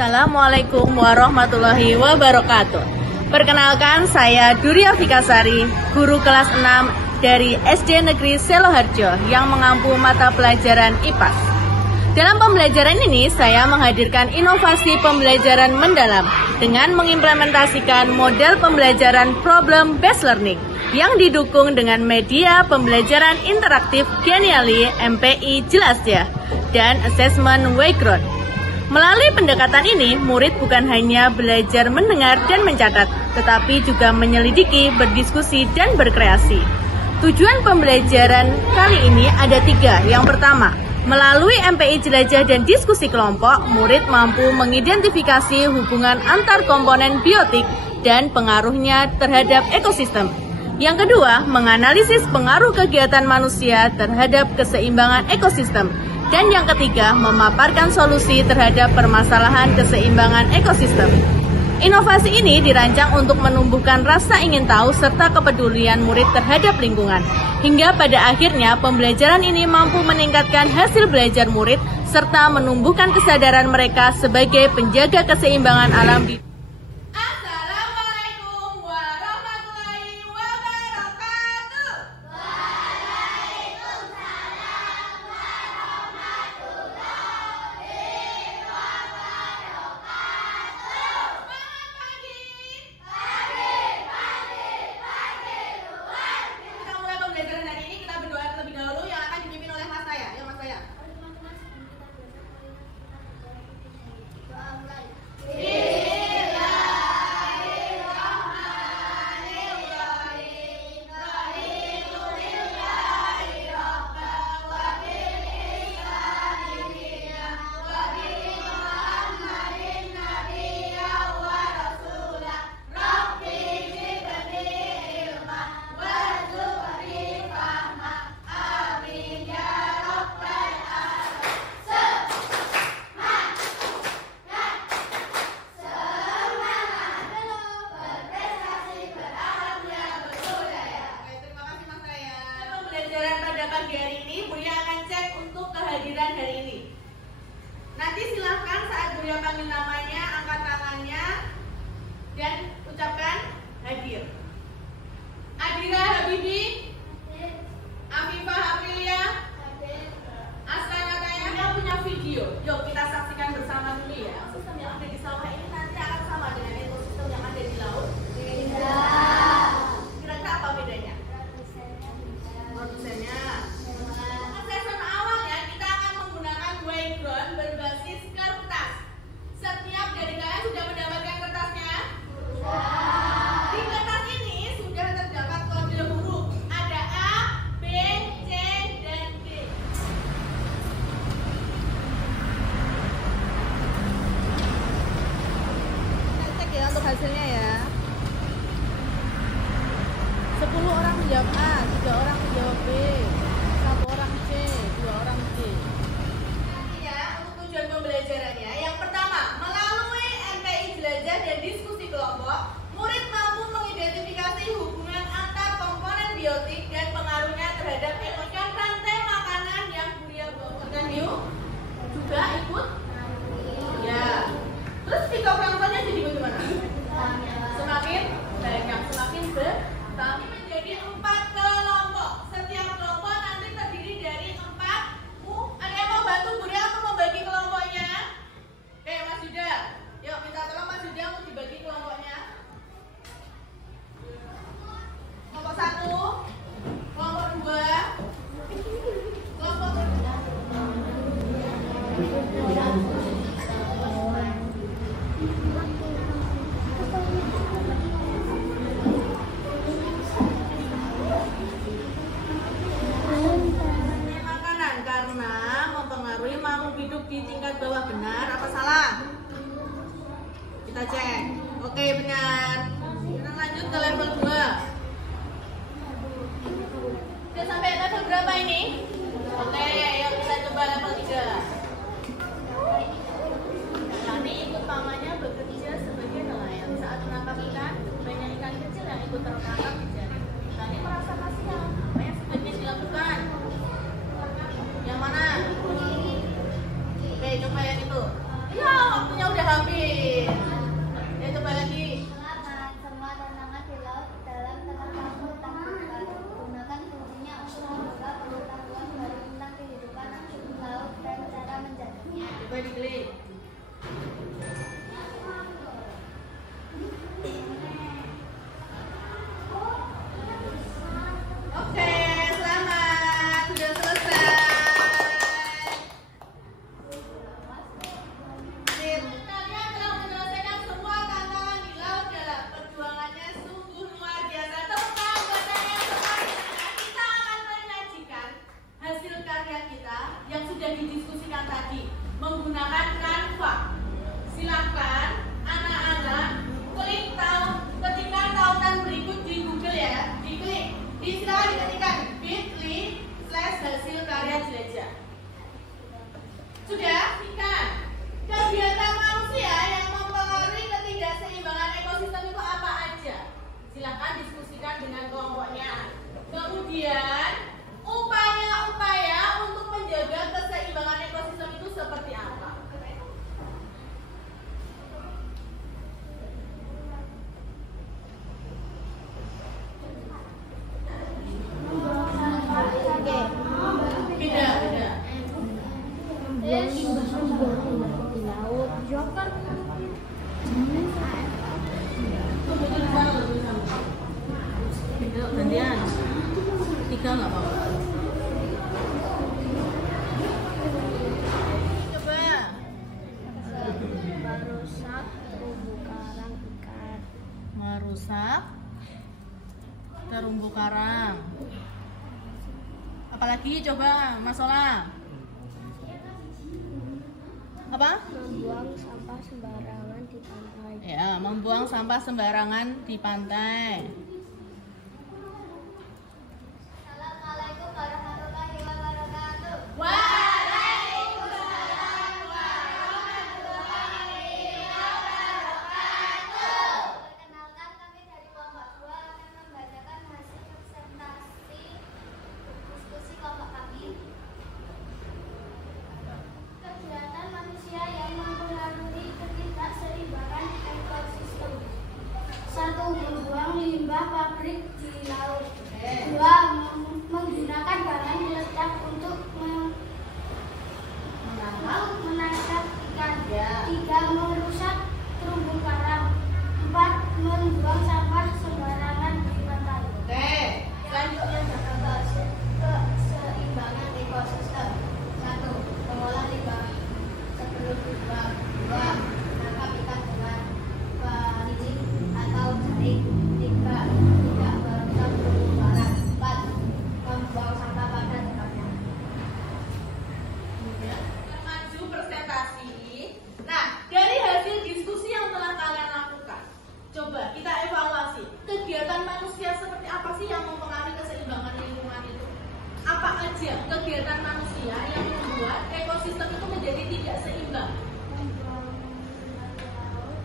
Assalamualaikum warahmatullahi wabarakatuh. Perkenalkan, saya Duria Fikasari, guru kelas 6 dari SD Negeri Seloharjo yang mengampu mata pelajaran IPAS. Dalam pembelajaran ini, saya menghadirkan inovasi pembelajaran mendalam dengan mengimplementasikan model pembelajaran problem based learning yang didukung dengan media pembelajaran interaktif Genially, MPI Jelas Ya, dan Assessment Wayground. Melalui pendekatan ini, murid bukan hanya belajar mendengar dan mencatat, tetapi juga menyelidiki, berdiskusi, dan berkreasi. Tujuan pembelajaran kali ini ada 3. Yang pertama, melalui MPI jelajah dan diskusi kelompok, murid mampu mengidentifikasi hubungan antar komponen biotik dan pengaruhnya terhadap ekosistem. Yang kedua, menganalisis pengaruh kegiatan manusia terhadap keseimbangan ekosistem. Dan yang ketiga, memaparkan solusi terhadap permasalahan keseimbangan ekosistem. Inovasi ini dirancang untuk menumbuhkan rasa ingin tahu serta kepedulian murid terhadap lingkungan. Hingga pada akhirnya pembelajaran ini mampu meningkatkan hasil belajar murid serta menumbuhkan kesadaran mereka sebagai penjaga keseimbangan alam di pagi hari ini, Buya akan cek untuk kehadiran hari ini. Nanti silahkan saat Buya panggil namanya, angkat tangannya dan ucapkan hadir. Adira Habibi, Afifah Aprilia, Asana Taya. Kita punya video, yuk kita saksikan bersama dulu ya. Sistem yang ada di sawah ini nanti akan sama dengan ekosistem yang ada di laut? Beda. Kira-kira apa bedanya? Produsennya. Assessment awalnya kita akan menggunakan Wayground berbasis kertas. Setiap dari kalian sudah mendapatkan kertasnya? Sudah. Di kertas ini sudah terdapat kode huruf. Ada A, B, C, dan D. Kita cek ya untuk hasilnya ya. 10 orang menjawab A, 3 orang menjawab B, 1 orang C, 2 orang D. Nanti ya, untuk tujuan pembelajarannya, yang pertama, melalui MPI jelajah dan diskusi kelompok, murid mampu mengidentifikasi hubungan antar komponen biotik dan pengaruhnya terhadap ekosistem rantai makanan yang Buya bawakan. Yuk, juga ikut? Ya. Terus fitoplanktonnya jadi bagaimana? Semakin banyak, semakin kami menjadi 4 kelompok. Setiap kelompok nanti terdiri dari 4. Ada yang mau bantu Buya untuk membagi kelompoknya? Oke, Mas Yuda. Yuk, minta tolong Mas Yuda untuk dibagi kelompoknya. Kelompok 1, kelompok 2, kelompok 3. Di tingkat bawah benar apa salah? Kita cek. Oke, benar. Kita lanjut ke level 2. Sudah sampai level berapa ini? Oke, yuk kita coba level 3. Kami ikut pamannya bekerja sebagai nelayan. Saat menangkap ikan, banyak ikan kecil yang ikut terperangkap di jaring. Kami merasa kasihan. Apa yang sebaiknya dilakukan? Yang mana? Oke, coba yang itu. Ya, waktunya udah habis. Silakan diketikkan bit.ly/hasil karya jelajah. Sudah? Ikan. Kegiatan manusia yang mempengaruhi ketidakseimbangan ekosistem itu apa aja? Silakan diskusikan dengan kelompoknya. Kemudian, upaya-upaya untuk menjaga keseimbangan ekosistem itu seperti apa? Gantian 3 nggak apa-apa. Coba. Merusak terumbu karang ikan. Merusak terumbu karang. Apalagi coba masalah. Apa? Membuang sampah sembarangan di pantai. Ya, membuang sampah sembarangan di pantai. Assalamualaikum warahmatullahi wabarakatuh. Waalaikumsalam warahmatullahi wabarakatuh. Perkenalkan, kami dari kelompok 2 akan membacakan hasil presentasi diskusi kelompok kami. Kegiatan manusia yang mempengaruhi ketidakseimbangan ekosistem. 1. Membuang limbah pabrik di laut. 2. Menggunakan bahan meledak untuk menangkap ikan. 3. Merusak terumbu karang. 4. Membuang sampah sembarangan di pantai. Oke. Selanjutnya jaga keseimbangan ekosistem. 1. Mengolah limbah sebelum dibuang. 2. Menangkap ikan dengan pancing atau jaring. 3. Tidak merusak terumbu karang. 4. Membuang sampah pada tempatnya. Maju presentasi. Nah, dari hasil diskusi yang telah kalian lakukan, coba kita evaluasi kegiatan manusia seperti apa sih yang mempengaruhi keseimbangan lingkungan itu. Apa aja kegiatan manusia yang membuat ekosistem itu menjadi tidak seimbang?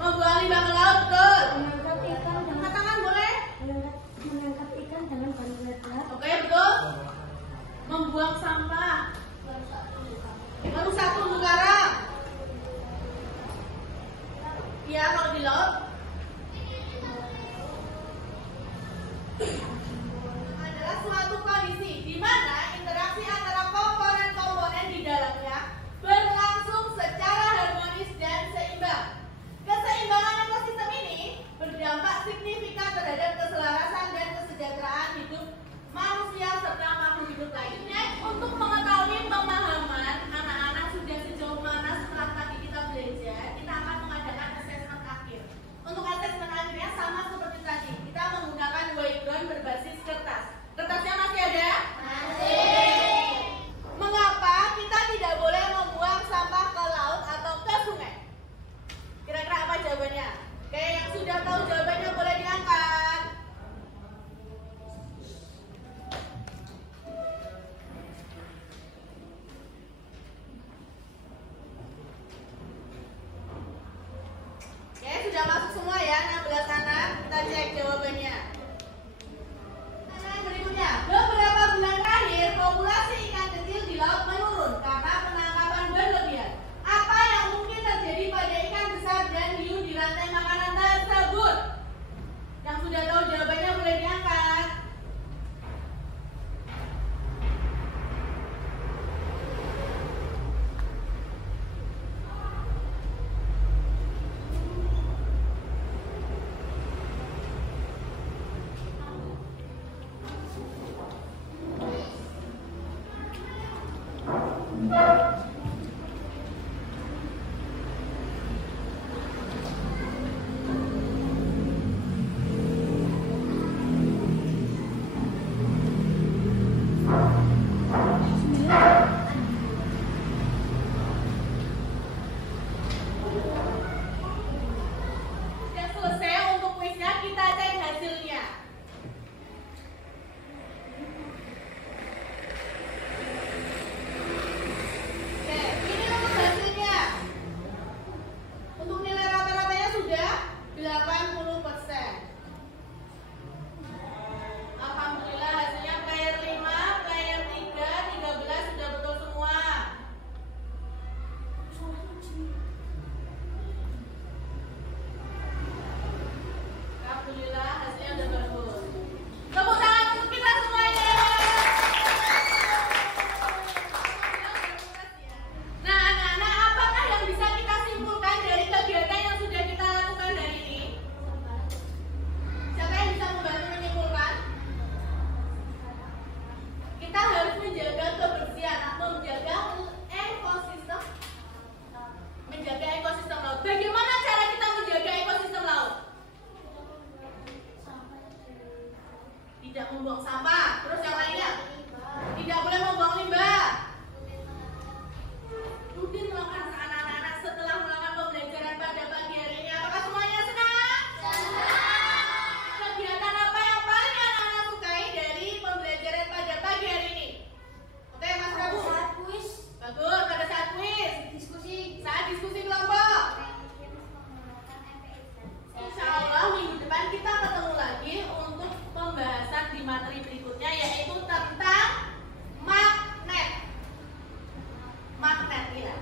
Membuang limbah ke laut, betul. Katakan boleh? Menangkap ikan dengan bahan meledak. Oke, betul. Membuang sampah. Merusak terumbu karang. Ya, kalau di laut adalah suatu kondisi di mana interaksi antara komponen-komponen di dalamnya berlangsung secara harmonis dan seimbang. Keseimbangan ekosistem ini Terus yang lainnya? Tidak boleh membuang limbah. Rutin melakukan anak-anak setelah melakukan pembelajaran pada pagi hari ini. Apakah semuanya senang? Kegiatan apa yang paling anak-anak sukai dari pembelajaran pada pagi hari ini? Oke, Mas Prabu. Saat kuis, Bagus, pada saat kuis. Saat diskusi kelompok. Insya Allah minggu depan kita ketemu lagi untuk pembahasan di materi berikutnya, yaitu tentang magnet. Magnet, gila.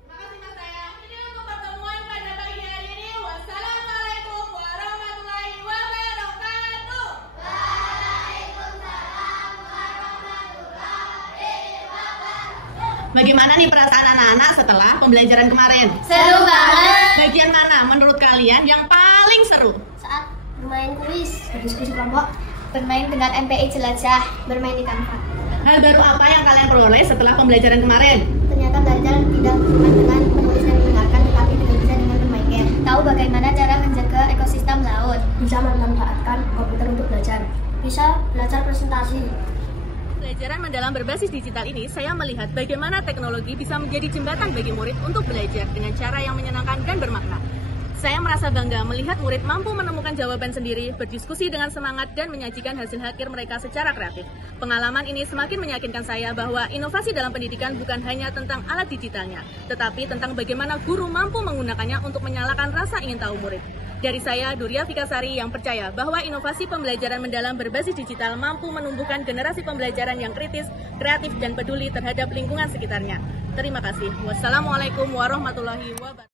Makasih Mas sayang. Ini untuk pertemuan pada pagi hari ini. Wassalamualaikum warahmatullahi wabarakatuh. Bagaimana nih perasaan anak-anak setelah pembelajaran kemarin? seru banget. Bagian mana menurut kalian yang paling seru? Saat bermain kuis, berdiskusi kelompok, bermain dengan MPI jelajah, bermain di Canva. Hal baru apa yang kalian peroleh setelah pembelajaran kemarin? Ternyata belajar tidak cuma dengan menulis dan mendengarkan, tetapi juga bisa dengan bermain game. Tahu bagaimana cara menjaga ekosistem laut. Bisa memanfaatkan komputer untuk belajar. Bisa belajar presentasi. Pembelajaran mendalam berbasis digital ini, saya melihat bagaimana teknologi bisa menjadi jembatan bagi murid untuk belajar dengan cara yang menyenangkan dan bermakna. Saya merasa bangga melihat murid mampu menemukan jawaban sendiri, berdiskusi dengan semangat, dan menyajikan hasil akhir mereka secara kreatif. Pengalaman ini semakin meyakinkan saya bahwa inovasi dalam pendidikan bukan hanya tentang alat digitalnya, tetapi tentang bagaimana guru mampu menggunakannya untuk menyalakan rasa ingin tahu murid. Dari saya, Duria Fikasari, yang percaya bahwa inovasi pembelajaran mendalam berbasis digital mampu menumbuhkan generasi pembelajaran yang kritis, kreatif, dan peduli terhadap lingkungan sekitarnya. Terima kasih. Wassalamualaikum warahmatullahi wabarakatuh.